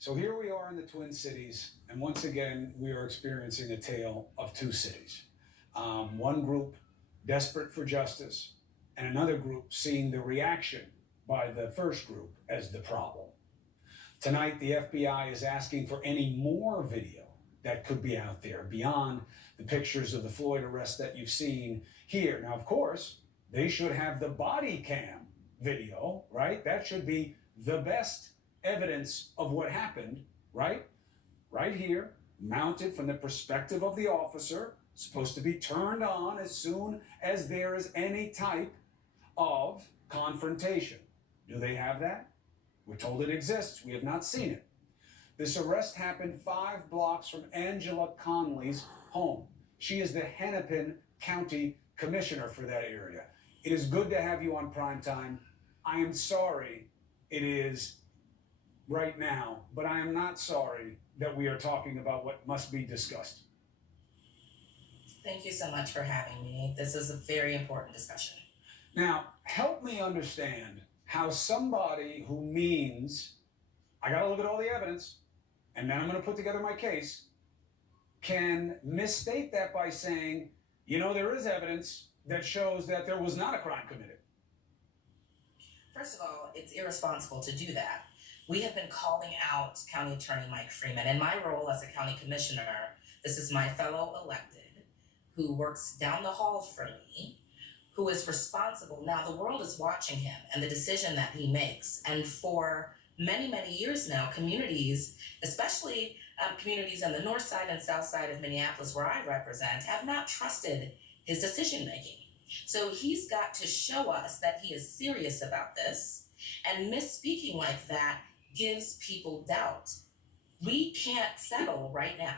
So here we are in the Twin Cities, and once again, we are experiencing a tale of two cities. One group desperate for justice, and another group seeing the reaction by the first group as the problem. Tonight, the FBI is asking for any more video that could be out there beyond the pictures of the Floyd arrest that you've seen here. Now, of course, they should have the body cam video, right? That should be the best evidence of what happened, right? Right here, mounted from the perspective of the officer, supposed to be turned on as soon as there is any type of confrontation. Do they have that? We're told it exists. We have not seen it. This arrest happened 5 blocks from Angela Conley's home. She is the Hennepin County Commissioner for that area. It is good to have you on primetime. I am sorry it is right now, but I am not sorry that we are talking about what must be discussed. Thank you so much for having me. This is a very important discussion. Now, help me understand how somebody who means, I got to look at all the evidence, and then I'm going to put together my case, can misstate that by saying, you know, there is evidence that shows that there was not a crime committed. First of all, it's irresponsible to do that. We have been calling out County Attorney Mike Freeman. In my role as a county commissioner, this is my fellow elected who works down the hall from me, who is responsible. Now, the world is watching him and the decision that he makes. And for many, many years now, communities, especially communities on the north side and south side of Minneapolis, where I represent, have not trusted his decision making. So he's got to show us that he is serious about this, and misspeaking like that gives people doubt. We can't settle right now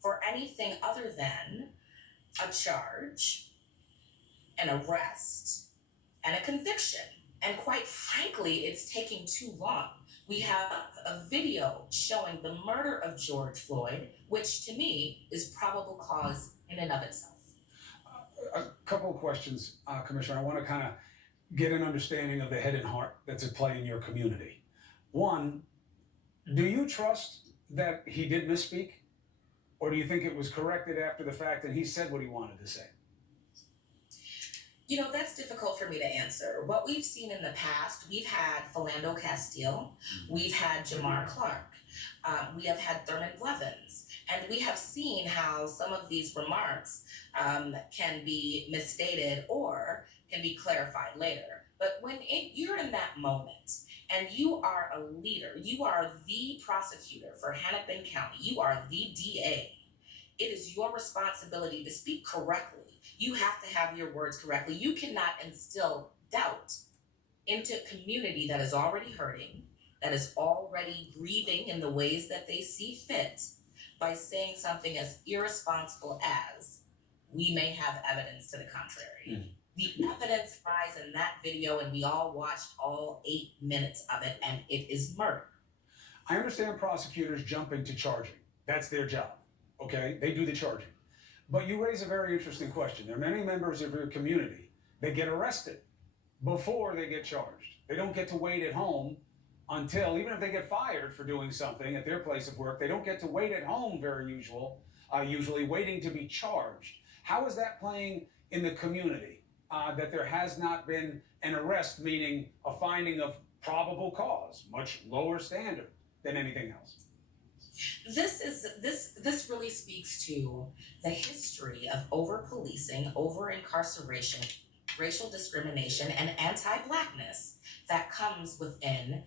for anything other than a charge, an arrest, and a conviction. And quite frankly, it's taking too long. We have a video showing the murder of George Floyd, which to me is probable cause in and of itself. A couple of questions, Commissioner. I want to kind of get an understanding of the head and heart that's at play in your community. One, do you trust that he did misspeak? Or do you think it was corrected after the fact and he said what he wanted to say? You know, that's difficult for me to answer. What we've seen in the past, we've had Philando Castile, we've had Jamar Clark, we have had Thurman Blevins, and we have seen how some of these remarks can be misstated or can be clarified later. But when you're in that moment and you are a leader, you are the prosecutor for Hennepin County, you are the DA, it is your responsibility to speak correctly. You have to have your words correctly. You cannot instill doubt into a community that is already hurting, that is already grieving in the ways that they see fit, by saying something as irresponsible as, we may have evidence to the contrary. The evidence lies in that video, and we all watched all 8 minutes of it, and it is murder. I understand prosecutors jumping to charging. That's their job, okay? They do the charging. But you raise a very interesting question. There are many members of your community that get arrested before they get charged. They don't get to wait at home until, even if they get fired for doing something at their place of work, they don't get to wait at home usually waiting to be charged. How is that playing in the community, that there has not been an arrest, meaning a finding of probable cause, much lower standard than anything else? This really speaks to the history of over-policing, over-incarceration, racial discrimination, and anti-Blackness that comes within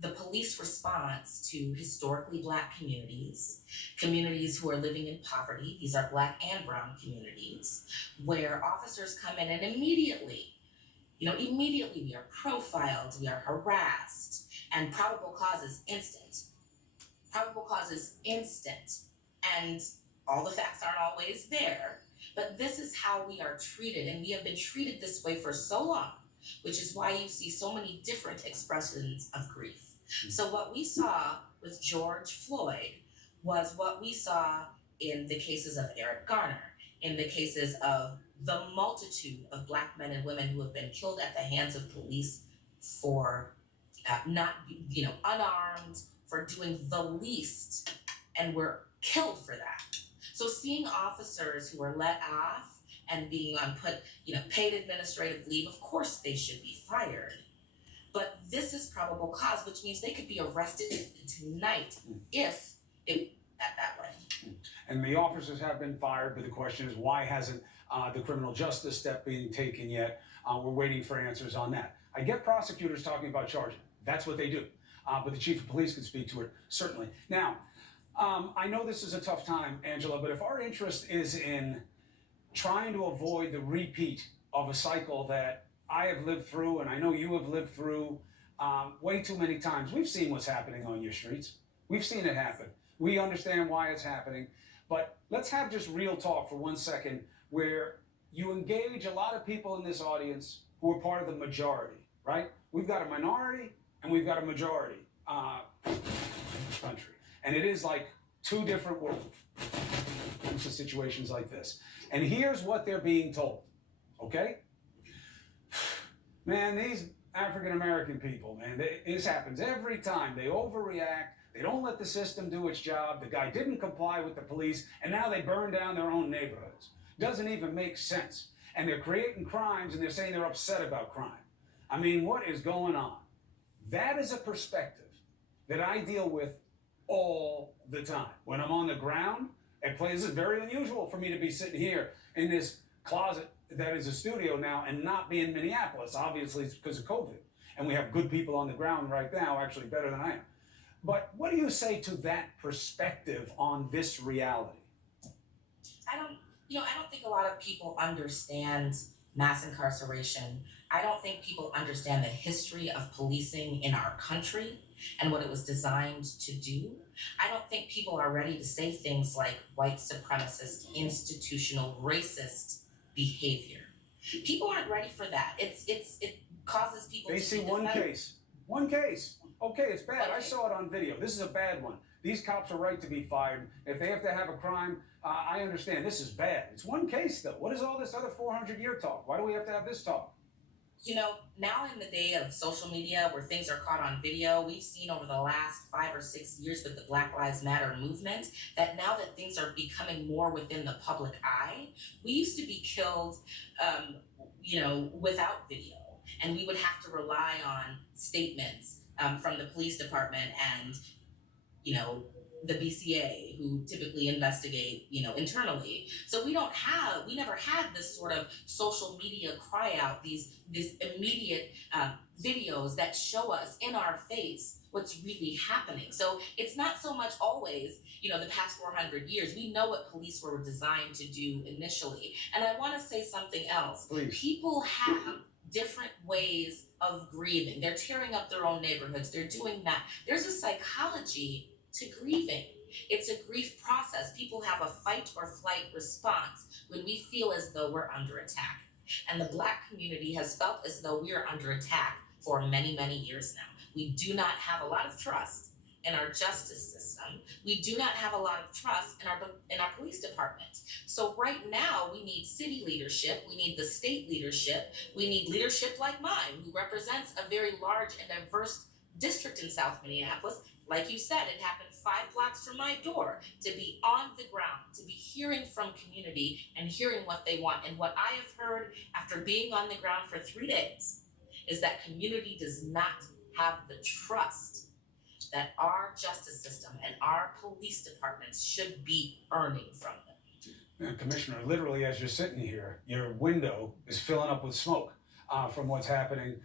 the police response to historically Black communities, communities who are living in poverty. These are Black and brown communities, where officers come in and immediately we are profiled, we are harassed, and probable cause is instant. Probable cause is instant, and all the facts aren't always there. But this is how we are treated, and we have been treated this way for so long, which is why you see so many different expressions of grief. So what we saw with George Floyd was what we saw in the cases of Eric Garner, in the cases of the multitude of Black men and women who have been killed at the hands of police for unarmed, for doing the least, and we're killed for that. So seeing officers who are let off and being on paid administrative leave, of course they should be fired. But this is probable cause, which means they could be arrested tonight if it that way. And the officers have been fired, but the question is, why hasn't the criminal justice step being taken yet? We're waiting for answers on that. I get prosecutors talking about charging. That's what they do. But the chief of police can speak to it, certainly. Now, I know this is a tough time, Angela, but if our interest is in trying to avoid the repeat of a cycle that I have lived through, and I know you have lived through way too many times. We've seen what's happening on your streets. We've seen it happen. We understand why it's happening. But let's have just real talk for 1 second, where you engage a lot of people in this audience who are part of the majority, right? We've got a minority and we've got a majority in this country. And it is like two different worlds to situations like this. And here's what they're being told, okay? Man, these African American people, man, this happens every time. They overreact. They don't let the system do its job. The guy didn't comply with the police, and now they burn down their own neighborhoods. Doesn't even make sense. And they're creating crimes, and they're saying they're upset about crime. I mean, what is going on? That is a perspective that I deal with all the time. When I'm on the ground, this is very unusual for me to be sitting here in this closet that is a studio now and not be in Minneapolis. Obviously, it's because of COVID. And we have good people on the ground right now, actually better than I am. But what do you say to that perspective on this reality? I don't think a lot of people understand mass incarceration. I don't think people understand the history of policing in our country and what it was designed to do. I don't think people are ready to say things like white supremacist, institutional, racist behavior. People aren't ready for that. It causes people They to see be one defensive. case. One case. Okay, it's bad. I Okay. saw it on video. This is a bad one. These cops are right to be fired. If they have to have a crime, I understand. This is bad. It's one case, though. What is all this other 400-year talk? Why do we have to have this talk? Now in the day of social media where things are caught on video, we've seen over the last 5 or 6 years with the Black Lives Matter movement that now that things are becoming more within the public eye, we used to be killed, without video. And we would have to rely on statements from the police department and, the BCA, who typically investigate, internally. So we never had this sort of social media cry out, these immediate videos that show us in our face what's really happening. So it's not so much always, the past 400 years. We know what police were designed to do initially. And I want to say something else. Please. People have different ways of grieving. They're tearing up their own neighborhoods. They're doing that. There's a psychology to grieving. It's a grief process. People have a fight or flight response when we feel as though we're under attack. And the Black community has felt as though we are under attack for many, many years now. We do not have a lot of trust in our justice system. We do not have a lot of trust in our police department. So right now we need city leadership, we need the state leadership, we need leadership like mine, who represents a very large and diverse district in South Minneapolis. Like you said, it happened 5 blocks from my door, to be on the ground, to be hearing from community and hearing what they want. And what I have heard after being on the ground for 3 days is that community does not have the trust that our justice system and our police departments should be earning from them. Commissioner, literally as you're sitting here, your window is filling up with smoke from what's happening